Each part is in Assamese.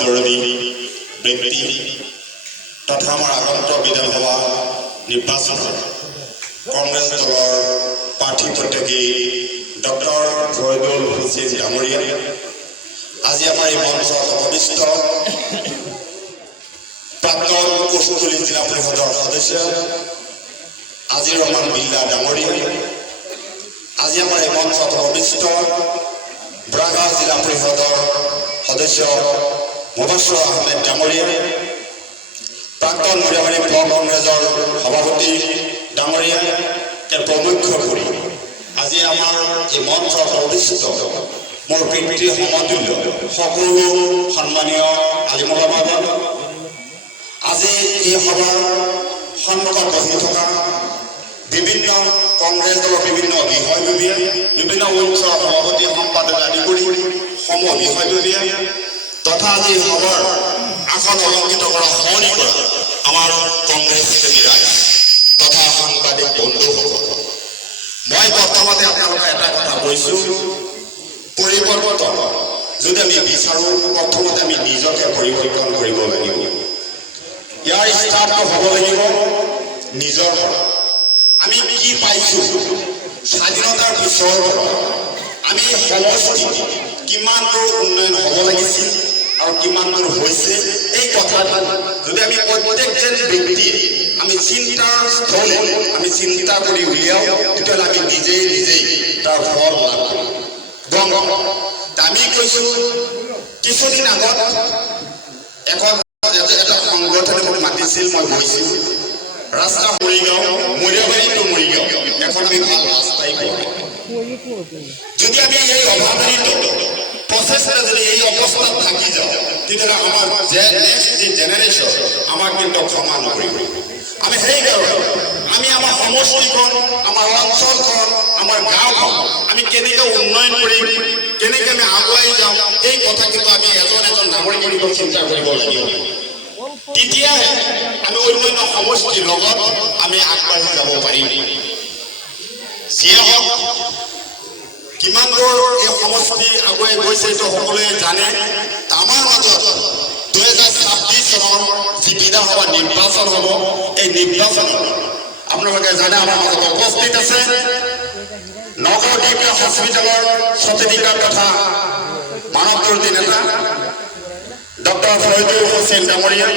দৰণী ব্যক্তি তথা আমাৰ আগন্তুক বিধানসভা নিৰ্বাচনত কংগ্ৰেছ দলৰ প্ৰাৰ্থী প্ৰত্যাশী ডক্টৰ ফৰিদুল হুছেইন ডাঙৰীয়া আজি আমাৰ এই মঞ্চত উপবিষ্ট প্ৰাক্তন কোচতলী জিলা পৰিষদৰ সদস্য আজিৰ ৰহমান বিল্লা ডাঙৰীয়া আজি আমাৰ এই মঞ্চত উপবিষ্ট ব্ৰাগা জিলা পৰিষদৰ সদস্য মুবাশ্বৰ আহমেদ ডাঙৰীয়া প্ৰাক্তন মৰিয়াবাৰী ব্লক কংগ্ৰেছৰ সভাপতি ডাঙৰীয়া প্ৰমুখ কৰি আজি আমাৰ এই মঞ্চত উপবিষ্ট মোৰ পিতৃ সমতুল্য সকলো সন্মানীয় আলিম ওলামা আজি এই সভাৰ সন্মুখত বহি থকা বিভিন্ন কংগ্ৰেছ দলৰ বিভিন্ন বিষয়ববীয়া বিভিন্ন মঞ্চ সভাপতি সম্পাদক আদি কৰি সমূহ বিষয়ববীয়া তথা আজি সভাৰ আসন অলংকৃত কৰা সলনি কৰা আমাৰ কংগ্ৰেছ প্ৰেমী ৰাইজ তথা সাংবাদিক বন্ধুসকল মই প্ৰথমতে আপোনালোকক এটা কথা কৈছোঁ পৰিৱৰ্তন যদি আমি বিচাৰোঁ প্ৰথমতে আমি নিজকে পৰিৱৰ্তন কৰিব লাগিব ইয়াৰ ষ্টাৰ্টটো হ'ব লাগিব নিজৰ পৰা আমি কি পাইছোঁ স্বাধীনতাৰ পিছৰ পৰা আমি সমষ্টি কিমান দূৰ উন্নয়ন হ'ব লাগিছিল আৰু কিমান দূৰ হৈছে এই কথাটো যদি আমি প্ৰত্যেকজন ব্যক্তিয়ে আমি চিন্তাৰ স্থলে আমি চিন্তা কৰি উলিয়াওঁ তেতিয়াহ'লে আমি নিজেই তাৰ ফল লাভ কৰিম আমি কৈছোঁ কিছুদিন আগত এটা সংগঠনে মোক মাতিছিল মই গৈছিলোঁ ৰাস্তা মৰিয়াবাৰী টু মৰিগাঁও এখন আমি ভাল ৰাস্তাই কৰোঁ যদি আমি এই অভাৱনীত প্ৰচেষ্টা যদি এই অৱস্থাত থাকি যাওঁ তেতিয়াহ'লে আমাৰ নেক্সট যি জেনেৰেশ্যন আমাক কিন্তু ক্ষমা নকৰিব আমি সেইকাৰণে আমি আমাৰ সমষ্টিখন আমাৰ অঞ্চলখন আমাৰ গাঁওখন আমি কেনেকৈ উন্নয়ন কৰিম কেনেকৈ আমি আগুৱাই যাওঁ এই কথা কিন্তু আমি এজন নাগৰিকৰ চিন্তা কৰিব লাগিব তেতিয়াহে আমি অন্যান্য সমষ্টিৰ লগত আমি আগবাঢ়ি যাব পাৰিম যিয়ে হওক কিমান দূৰ এই সমষ্টি আগুৱাই গৈছে এইটো সকলোৱে জানে আমাৰ মাজত 2026 চনৰ যি বিধানসভা নিৰ্বাচন হ'ব এই নিৰ্বাচনত আপোনালোকে জানে আমাৰ মাজত উপস্থিত আছে নগৰ ডিগ্ৰী হস্পিটেলৰ স্বত্বাধিকাৰ তথা মানৱ বিৰোধী নেতা ডক্টৰ ফৰিদুল হুছেইন ডাঙৰীয়া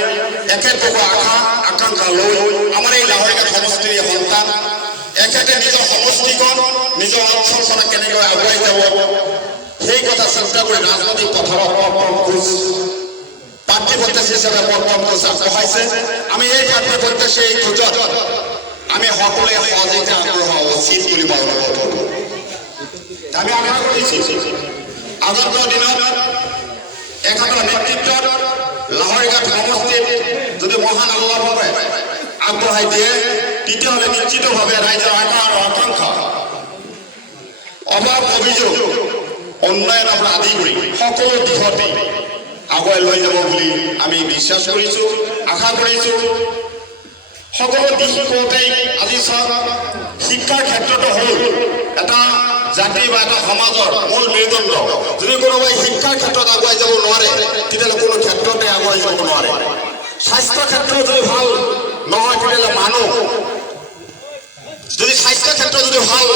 এখেতলোকৰ আশা আকাংক্ষা লৈ আমাৰ এই লাহৰীঘাট সমষ্টিৰ সন্তান এখেতে নিজৰ সমষ্টিখন নিজৰ অঞ্চলখনক কেনেকৈ আগুৱাই যাব সেই কথা চিন্তা কৰি ৰাজনৈতিক পথাৰত প্ৰাৰ্থী প্ৰত্যাশী হিচাপে প্ৰথম খোজ আগবঢ়াইছে আমি এই প্ৰাৰ্থী প্ৰত্যাশী এই খোজত আমি সকলোৱে সহযোগিতা আগবঢ়োৱা উচিত বুলি মই অনুভৱ কৰোঁ আমি আশা কৰিছোঁ আগন্তুক দিনত এখেতৰ নেতৃত্বত লাহৰীঘাট সমষ্টিত যদি মহান আল্লাহভাৱে আগবঢ়াই দিয়ে তেতিয়াহ'লে নিশ্চিতভাৱে ৰাইজৰ আশা আৰু আকাংক্ষা অভাৱ অভিযোগ উন্নয়নৰ পৰা আদি কৰি সকলো দিশতে আগুৱাই লৈ যাব বুলি আমি বিশ্বাস কৰিছোঁ আশা কৰিছোঁ সকলো দিশতেই আজি চাওক শিক্ষাৰ ক্ষেত্ৰতো হ'ল এটা জাতি বা এটা সমাজৰ মূল মেৰুদণ্ড যদি কোনোবাই শিক্ষাৰ ক্ষেত্ৰত আগুৱাই যাব নোৱাৰে তেতিয়াহ'লে কোনো ক্ষেত্ৰতে আগুৱাই যাব নোৱাৰে স্বাস্থ্য ক্ষেত্ৰ যদি ভাল নহয় তেতিয়াহ'লে মানুহ যদি স্বাস্থ্য ক্ষেত্ৰ যদি ভাল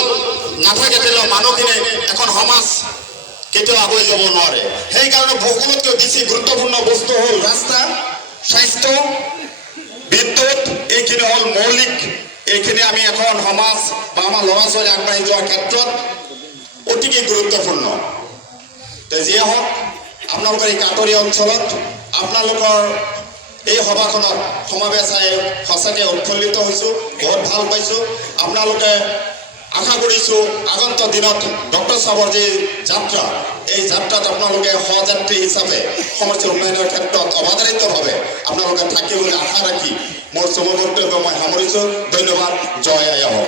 নাথাকে তেতিয়াহ'লে মানুহখিনিয়ে এখন সমাজ কেতিয়াও আগুৱাই যাব নোৱাৰে সেইকাৰণে সকলোতকৈ বেছি গুৰুত্বপূৰ্ণ বস্তু হ'ল ৰাস্তা স্বাস্থ্য বিদ্যুৎ এইখিনি হ'ল মৌলিক এইখিনি আমি এখন সমাজ বা আমাৰ ল'ৰা ছোৱালী আগবাঢ়ি যোৱাৰ ক্ষেত্ৰত অতিকে গুৰুত্বপূৰ্ণ যিয়ে হওক আপোনালোকৰ এই কাটৰি অঞ্চলত আপোনালোকৰ এই সভাখনত সমাৱেশ চাই সঁচাকৈ উৎফুল্লিত হৈছোঁ বহুত ভাল পাইছোঁ আপোনালোকে আশা কৰিছোঁ আগন্তুক দিনত ডক্টৰ চাহাবৰ যি যাত্ৰা এই যাত্ৰাত আপোনালোকে সহযাত্ৰী হিচাপে সমষ্টিৰ উন্নয়নৰ ক্ষেত্ৰত অবাধাৰিতভাৱে আপোনালোকে থাকিব বুলি আশা ৰাখি মোৰ চমু বক্তব্য মই সামৰিছোঁ ধন্যবাদ জয় আই অসম।